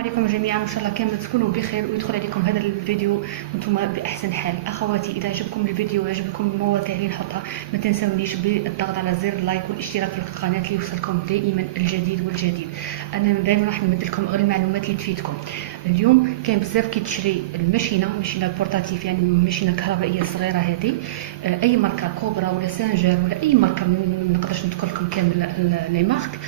عليكم جميعا، ان شاء الله كامل تكونوا بخير ويدخل عليكم هذا الفيديو وانتم باحسن حال. اخواتي، اذا عجبكم الفيديو وعجبكم المواضيع اللي نحطها ما تنسونيش بالضغط على زر اللايك والاشتراك في القناه ليوصلكم دائما الجديد والجديد. انا دائما راح نمد لكم غير المعلومات اللي تفيدكم. اليوم كاين بزاف كيتشري ماشينه بورتاتيف، يعني ماشينه كهربائيه صغيره هذه، اي ماركه كوبرا ولا سانجر ولا اي ماركه، ما نقدرش نذكر لكم كامل لي مارك.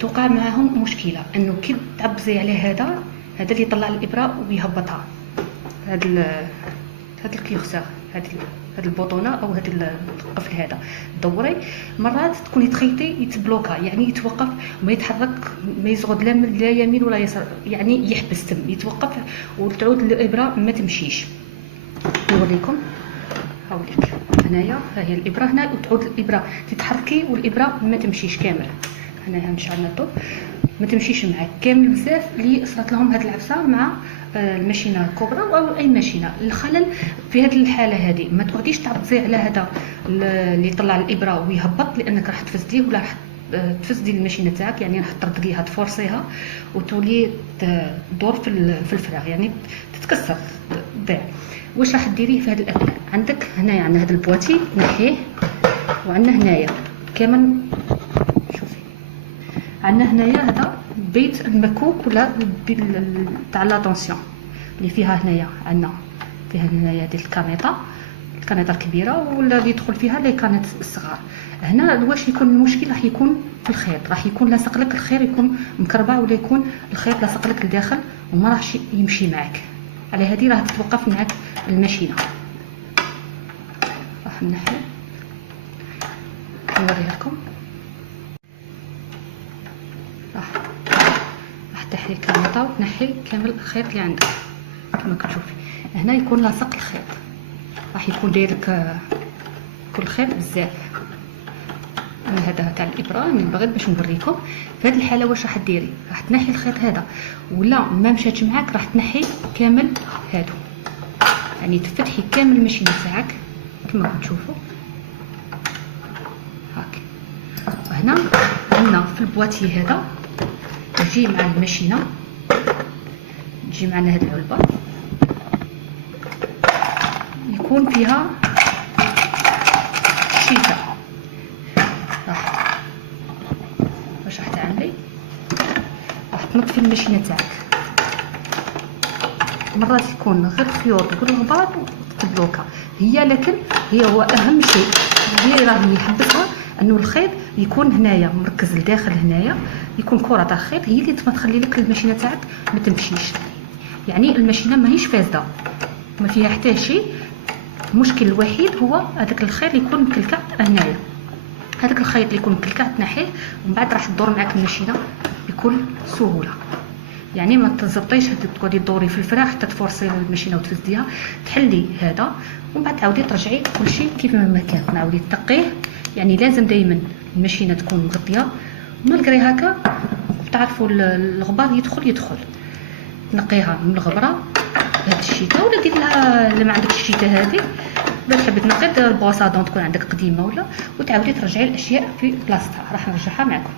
توقع معهم مشكله انه كي تعبزي عليه هذا اللي يطلع الابره ويهبطها، هذا الكيوسر، هذا البوطونه او هذا القفل هذا دوري، مرات تكوني تخيطي يتبلوكا، يعني يتوقف وما يتحرك، ما يزغد لا يمين ولا يسار، يعني يحبس تم يتوقف وتعود الابره ما تمشيش. نوريكم، هاوليك هنايا، ها هي الابره هنا، وتعود الابره تتحركي والابره ما تمشيش كامل. هنا مشعلنا الضوء ما تمشيش معاك كامل. بزاف اللي صرات لهم هاد العفسه مع الماشينه الكبرى او اي ماشينه. الخلل في هذه الحاله هذه، ما تقعديش تعبزي على هذا اللي يطلع الابره ويهبط، لانك راح تفسديه ولا راح تفسدي الماشينه تاعك، يعني راح تطردقيها تفورسيها وتولي تدور في الفراغ، يعني تتكسر تضيع. واش راح ديريه في هذا الاثناء؟ عندك هنايا عندنا هذا البواتي نحيه، وعندنا هنايا كامل، عندنا هنايا هذا بيت المكوك ولا تاع لاتونسيون اللي فيها هنايا، عندنا فيها هنايا هذه الكانيطه الكبيره، ولا اللي يدخل فيها لي كانيط الصغار. هنا واش يكون المشكل؟ راح يكون في الخيط، راح يكون لاصق لك الخير، يكون مكربع ولا يكون الخيط لاصق لك لداخل وما راحش يمشي معك. على هذه راح تتوقف معك الماشينه. راح نحي نوريها لكم. راح تحري الكانيطه وتنحي كامل الخيط اللي عندك كما كتشوفي. هنا يكون لاصق الخيط، راح يكون دايرك كل خيط بزاف. انا هذا تاع الابره من بغيت باش نوريكم. في هذه الحاله واش راح ديري؟ راح تنحي الخيط هذا، ولا ما مشاتش معاك راح تنحي كامل هادو، يعني تفتحي كامل الماشينه تاعك كما كتشوفوا هاك. وهنا عندنا في البواتي هذا تجي مع الماشينه، تجي معنا هذه العلبه يكون فيها شيته. واش راح تعملي؟ راح تنظفي الماشينه تاعك. مرات يكون غير خيوط والغبار وتبلوكا هي، لكن هو اهم شيء اللي راه يحبسها انه الخيط يكون هنايا مركز لداخل، هنايا يكون كره تاع الخيط هي اللي تخلي لك الماشينه تاعك ما تمشيش. يعني الماشينه ماهيش فاسده، ما فيها حتى شيء. المشكل الوحيد هو هذاك الخيط يكون مكلكع هنايا، هذاك الخيط اللي يكون مكلكع تنحيه ومن بعد راح تدور معاك الماشينه بكل سهوله. يعني ما تزبطيش تقعدي تدوري في الفراغ حتى تفورسي الماشينه وتفسديها. تحلي هذا ومن بعد تعاودي ترجعي كل شيء كيف ما كان، تعاودي تقيه. يعني لازم دائما الماشينه تكون مغطيه، مالغري هكا تعرفوا الغبار يدخل تنقيها من الغبره بهذه الشيته، ولا دير لها اللي ما عندكش الشيته هذه، ولا تحبي تنقي البوصادون تكون عندك قديمه ولا، وتعاودي ترجعي الاشياء في بلاصتها. راح نرجعها معكم.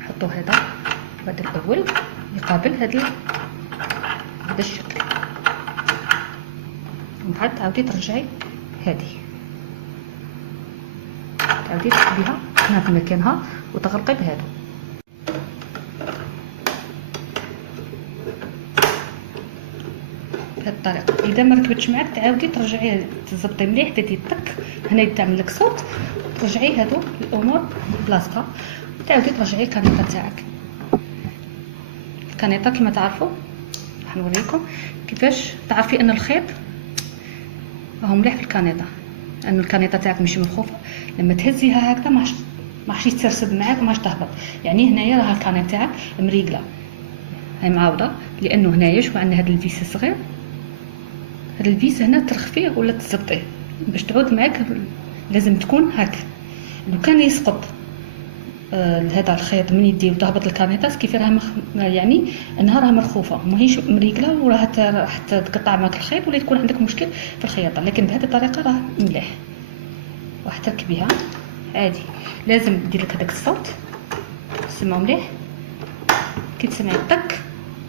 نحطوا هذا الاول يقابل هذا الشكل، ومن بعد تعاودي ترجعي هذه، تعاودي تحطيها هنا في مكانها وتغلقي بهذا. بهذه الطريقه. اذا ما ركبتش معاك تعاودي ترجعي تزبطي مليح، تدي طك هنا تعمل لك صوت، ترجعي هادو الامور بلاصتها، وتعاودي ترجعي الكانيطه تاعك. الكانيطه كما تعرفوا راح نوريكم كيفاش تعرفي ان الخيط راهو مليح في الكانيطه، ان الكانيطه تاعك ماشي مخوفه. لما تهزيها هكذا ما راحش تسرسب معاك وما تهبط. يعني هنايا راه الكانيطه تاعك مريقله، هاي معاوضه، لانه هنايا شوف عندنا هذا الفيس الصغير، هذا الفيس هنا ترخفيه ولا تزبطيه باش تعود معاك. لازم تكون هكا. لو كان يسقط هذا الخيط من يدي وتهبط الكانيطه كيف راه يعني انها راه مرخوفه ماهيش مريقله، وراح تقطع معك الخيط ولا تكون عندك مشكل في الخياطه. لكن بهذه الطريقه راه مليح، راح تركبيها عادي. لازم دير لك هذاك الصوت، تسمعوا مليح كي تسمعي طك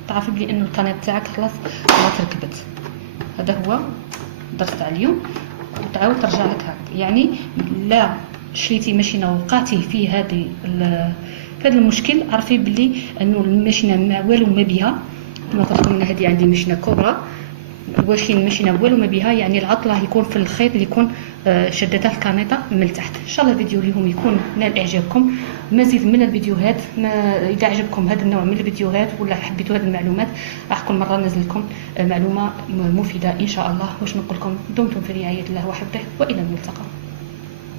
تعرفي بلي انه القناه تاعك خلاص ما تركبت. هذا هو الدرس تاع اليوم، وتعاود ترجع لك هكا. يعني لا شريتي ماشينه وقعتي في هذا المشكل، عرفي بلي انه الماشينه ما والو ما بها. كما قلت لكم انا هذه عندي ماشينه كبرى، واش الماشينه والو ما بها، يعني العطله يكون في الخيط اللي يكون شدتها الكانيطه من التحت. ان شاء الله الفيديو اليوم يكون نال اعجابكم. مزيد من الفيديوهات، اذا عجبكم هذا النوع من الفيديوهات ولا حبيتوا هذه المعلومات، راح كل مره ننزل لكم معلومه مفيده ان شاء الله. واش نقول لكم، دمتم في رعايه الله وحفظه، والى الملتقى.